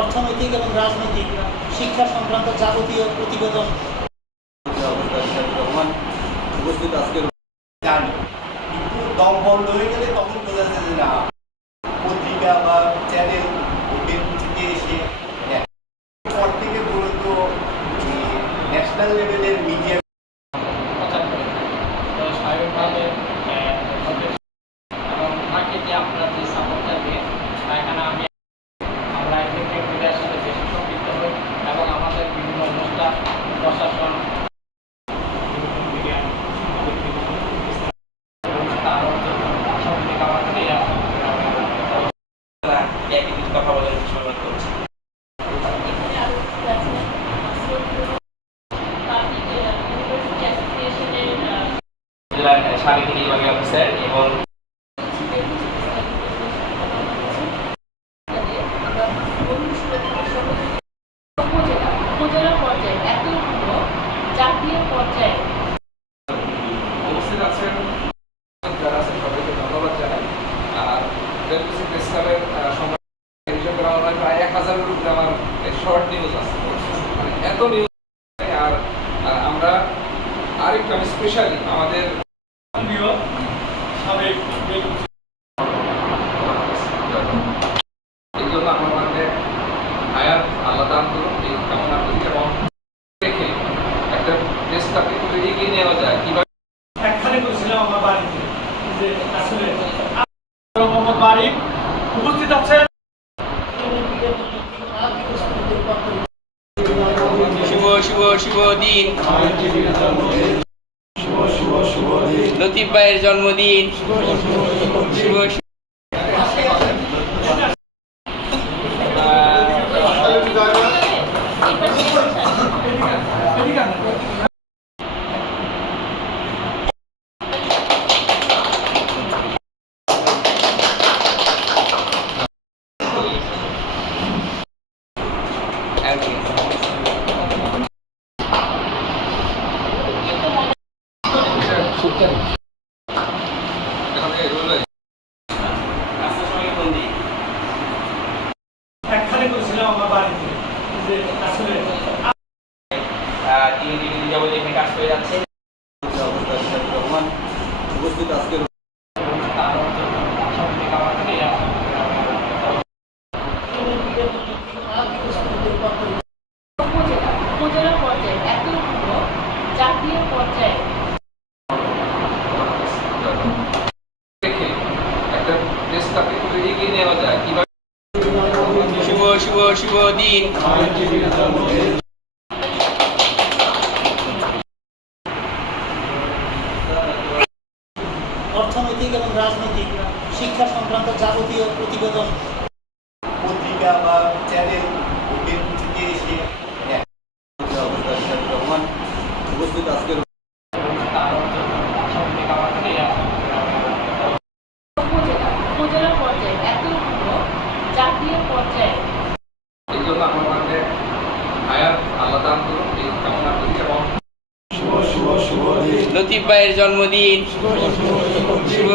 অর্থনৈতিক এবং রাজনৈতিক শিক্ষা সংক্রান্ত যাবতীয় প্রতিবেদন উপস্থিত আজকের জানি, কিন্তু দম বন্ধ হয়ে গেলে তখন বোঝা যাচ্ছে যে না, পত্রিকা বা চ্যানেল ওদের থেকে এসে পর থেকে মূলত ন্যাশনাল লেভেলের মিডিয়া স্বাভাবিকভাবে এবং ওনাকে যে আপনারা যে সাপোর্টটা দিয়ে এখানে আমরা এক্ষেত্রে মিডিয়ার সাথে বেশি সম্পৃক্ত হই এবং আমাদের বিভিন্ন অনুষ্ঠান প্রশাসন মিডিয়া কথা বলার সময় করছি সাংগঠনিক বিভাগীয় অফিসার এবং উপজেলা পর্যায়ে এতগুলো জাতীয় পর্যায়ে উপস্থিত আছেন যারা আছেন সবাইকে ধন্যবাদ জানাই। আর ডেমোক্রেসি প্রেস ক্লাবের হিসেবে আমার প্রায় 1000-এর উপরে আমার শর্ট নিউজ আছে, মানে এত নিউজ। আর আমরা আরেকটু আমি স্পেশালি আমাদের এই জন্য আমার মানে হায়াত আল্লাহ দান করুন এই কামনা করি এবং দেখে একটা প্রেস ক্লাবকে একটু এগিয়ে নেওয়া যায় কিভাবে। একখানে করেছিলাম আমার বাড়িতে যে আসলে মোহাম্মদ বারিক উপস্থিত আছেন। শুভ শুভ শুভ দিন, লতিফ ভাইয়ের জন্মদিন। শুভ একখানে করেছিলাম আমার বাড়িতে যে আসলে যাবতীয় এখানে কাজ করে যাচ্ছে। উপস্থিত আজকের উপজেলা পর্যায়ে এতগুলো জাতীয় পর্যায়ে দেখে একটা প্রেস ক্লাবকে একটু এগিয়ে নেওয়া যায় কিভাবে। শুভ শুভ শুভ দিন, অর্থনৈতিক এবং রাজনৈতিক শিক্ষা সংক্রান্ত যাবতীয় প্রতিবেদন পত্রিকা বা চ্যানেল ওদের থেকে এসে উপস্থিত আজকের উপজেলা পর্যায়ে এতগুলো জাতীয় পর্যায়ে এই জন্য আমার মানে হায়াত আল্লাহ দান করুন এই কামনা করি এবং লতিফ ভাইয়ের জন্মদিন। শুভ